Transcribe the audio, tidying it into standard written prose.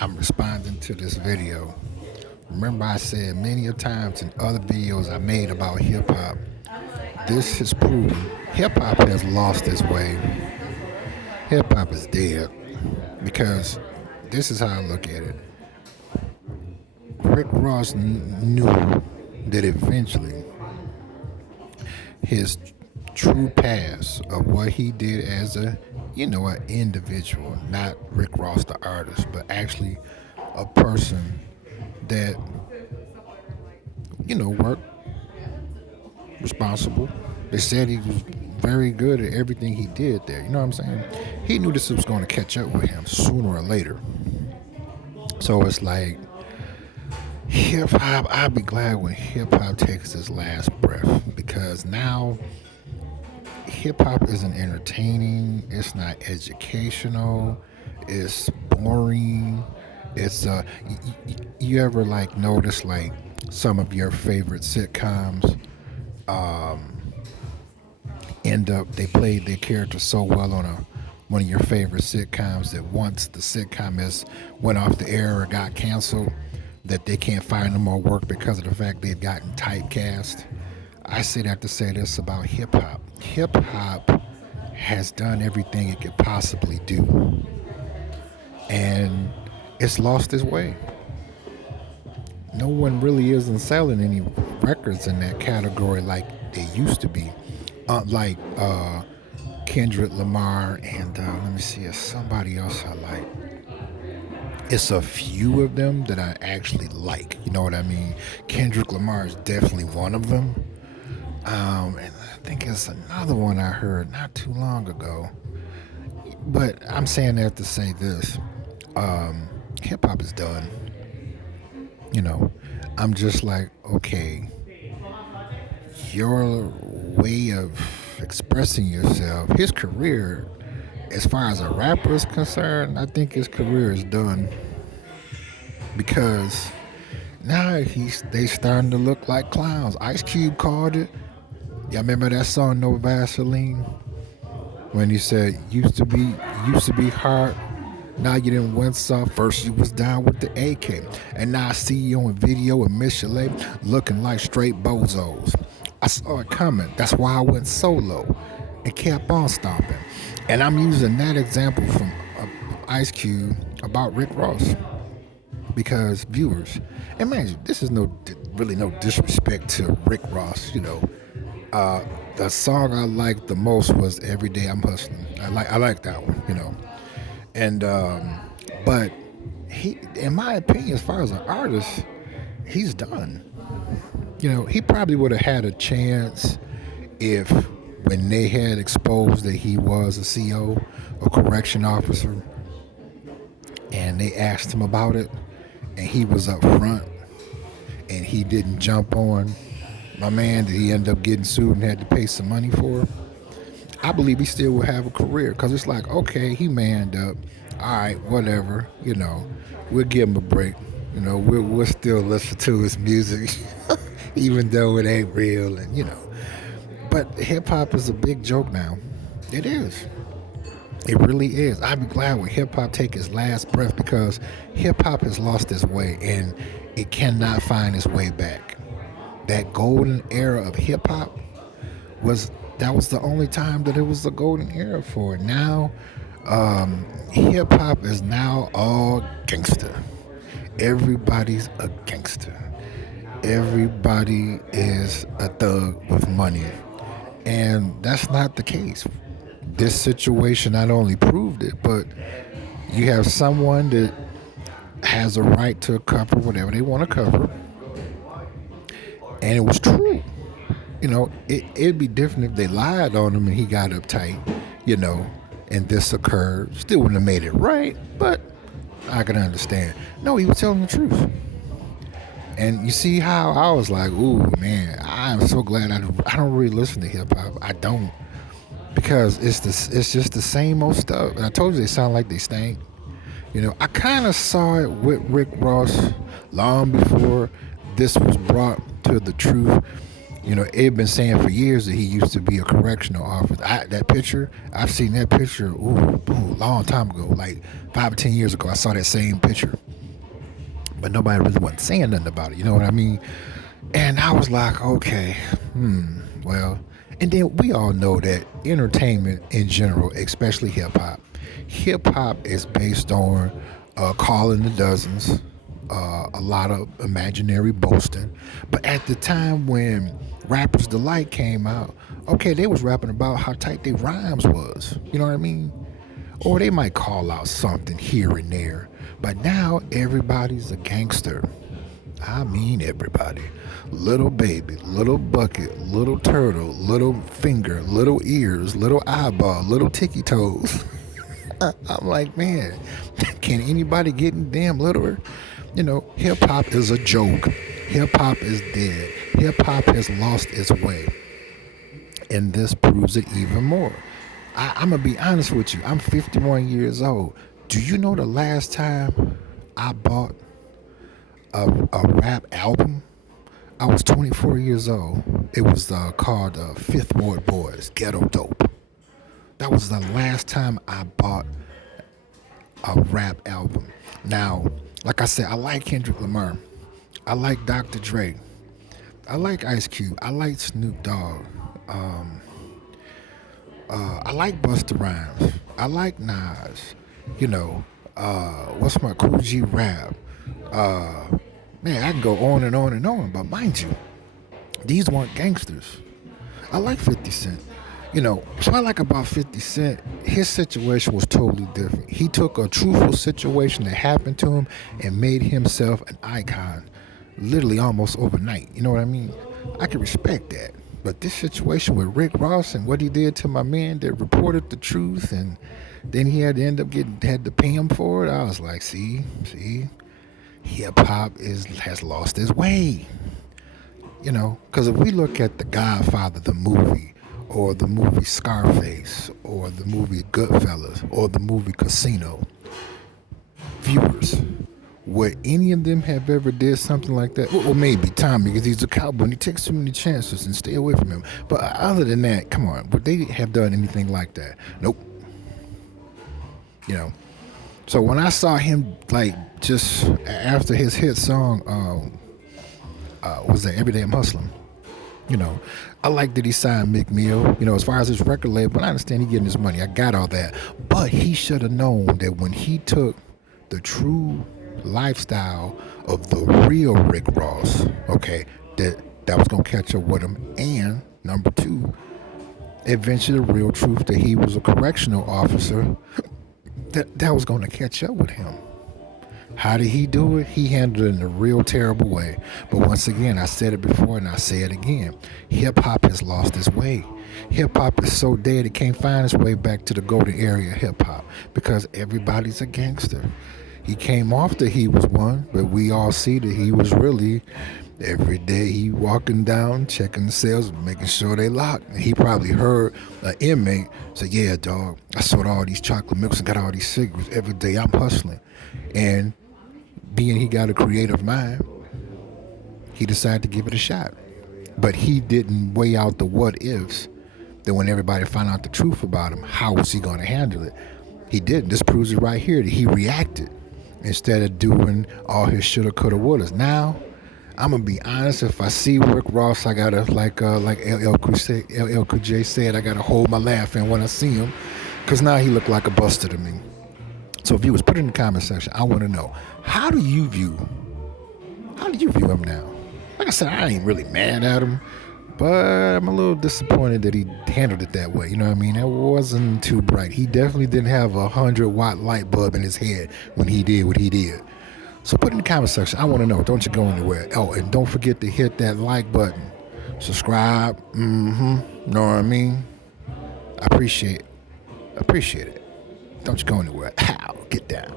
I'm responding to this video. Remember, I said many a times in other videos I made about hip hop, this has proven hip hop has lost its way. Hip hop is dead because this is how I look at it. Rick Ross knew that eventually his true past of what he did as an individual, not Rick Ross the artist, but actually a person that, worked responsible. They said he was very good at everything he did there. You know what I'm saying? He knew this was going to catch up with him sooner or later. So it's like hip hop. I'd be glad when hip hop takes its last breath because now hip hop isn't entertaining. It's not educational. It's boring. It's you ever like notice like some of your favorite sitcoms end up they played their character so well on a one of your favorite sitcoms that once the sitcom has went off the air or got canceled that they can't find no more work because of the fact they've gotten typecast. I say that to say this about hip hop. Hip hop has done everything it could possibly do, and it's lost its way. No one really isn't selling any records in that category like they used to be. Like Kendrick Lamar and let me see, if somebody else I like. It's a few of them that I actually like. You know what I mean? Kendrick Lamar is definitely one of them. And I think it's another one I heard not too long ago. But I'm saying that to say this: hip hop is done. You know, I'm just like, okay, your way of expressing yourself, his career, as far as a rapper is concerned, I think his career is done because now they starting to look like clowns. Ice Cube called it. Y'all remember that song No Vaseline? When he said used to be hard. Now you didn't win some. First you was down with the AK. And now I see you on video with Miss Chalet looking like straight bozos. I saw it coming. That's why I went solo and kept on stomping. And I'm using that example from Ice Cube about Rick Ross. Because viewers, imagine this is really no disrespect to Rick Ross, the song I liked the most was "Every Day I'm Hustling." I like that one. And but he, in my opinion, as far as an artist, he's done. He probably would have had a chance if when they had exposed that he was a CO, a correction officer, and they asked him about it, and he was up front, and he didn't jump on my man that he ended up getting sued and had to pay some money for. I believe he still will have a career because it's like, okay, he manned up. All right, whatever. We'll give him a break. We'll still listen to his music, even though it ain't real, and. But hip hop is a big joke now. It is. It really is. I'd be glad when hip hop take its last breath because hip hop has lost its way and it cannot find its way back. That golden era of hip hop was the only time that it was the golden era for it. Now, hip hop is now all gangster. Everybody's a gangster. Everybody is a thug with money, and that's not the case. This situation not only proved it, but you have someone that has a right to cover whatever they want to cover, and it was true. It'd be different if they lied on him and he got uptight, you know, and this occurred. Still wouldn't have made it right, but I can understand. No, he was telling the truth. And you see how I was like, ooh, man, I'm so glad I don't really listen to hip hop. I don't. Because it's just the same old stuff. And I told you they sound like they stink. I kind of saw it with Rick Ross long before this was brought to the truth. It had been saying for years that he used to be a correctional officer. That picture, I've seen that picture, long time ago, like 5 or 10 years ago. I saw that same picture. but nobody really wasn't saying nothing about it. You know what I mean? And I was like, okay, well. And then we all know that entertainment in general, especially hip hop is based on calling the dozens, a lot of imaginary boasting. But at the time when Rappers Delight came out, okay, they was rapping about how tight their rhymes was. You know what I mean? Or they might call out something here and there. But now everybody's a gangster. I mean everybody. Little baby, little bucket, little turtle, little finger, little ears, little eyeball, little ticky toes. I'm like, man, can anybody get damn literal? You know, hip hop is a joke. Hip hop is dead. Hip hop has lost its way. And this proves it even more. I'm going to be honest with you. I'm 51 years old. Do you know the last time I bought a rap album? I was 24 years old. It was called Fifth Ward Boys, Ghetto Dope. That was the last time I bought a rap album. Now, like I said, I like Kendrick Lamar. I like Dr. Dre. I like Ice Cube. I like Snoop Dogg. I like Busta Rhymes. I like Nas. You know, what's my Cool G rap? Man, I can go on and on and on. But mind you, these weren't gangsters. I like 50 Cent. You know, what I like about 50 Cent, his situation was totally different. He took a truthful situation that happened to him and made himself an icon, literally almost overnight. You know what I mean? I can respect that. But this situation with Rick Ross and what he did to my man that reported the truth, and then he had to end up had to pay him for it. I was like, see, hip hop has lost its way. You know, because if we look at The Godfather, the movie, or the movie Scarface, or the movie Goodfellas, or the movie Casino, viewers, would any of them have ever did something like that? Well, maybe Tommy, because he's a cowboy and he takes too many chances and stay away from him. But other than that, come on, would they have done anything like that? Nope. You know. So when I saw him, like, just after his hit song, was that Everyday I'm Hustling? You know, I like that he signed Mick Mill. You know, as far as his record label, I understand he getting his money. I got all that. But he should have known that when he took the true lifestyle of the real Rick Ross, okay, that was gonna catch up with him. And number two, eventually the real truth that he was a correctional officer, that was gonna catch up with him. How did he do it? He handled it in a real terrible way. But once again, I said it before and I say it again. Hip hop has lost its way. Hip hop is so dead it can't find its way back to the golden area of hip hop because everybody's a gangster. He came off that he was one, but we all see that he was really every day he walking down, checking the cells, making sure they locked. And he probably heard an inmate say, yeah, dog, I sold all these chocolate milks and got all these cigarettes. Every day I'm hustling. And being he got a creative mind, he decided to give it a shot. But he didn't weigh out the what ifs that when everybody found out the truth about him, how was he going to handle it? He didn't. This proves it right here that he reacted instead of doing all his shoulda, coulda, wouldas. Now, I'm gonna be honest. If I see Rick Ross, I gotta like LL Cool J said, I gotta hold my laugh in when I see him, cause now he look like a buster to me. So viewers, put it in the comment section. I want to know, how do you view him now? Like I said, I ain't really mad at him, but I'm a little disappointed that he handled it that way. You know what I mean? It wasn't too bright. He definitely didn't have a 100-watt light bulb in his head when he did what he did. So put it in the comment section. I want to know. Don't you go anywhere. Oh, and don't forget to hit that like button. Subscribe. Know what I mean? I appreciate it. Don't you go anywhere. Ow, get down.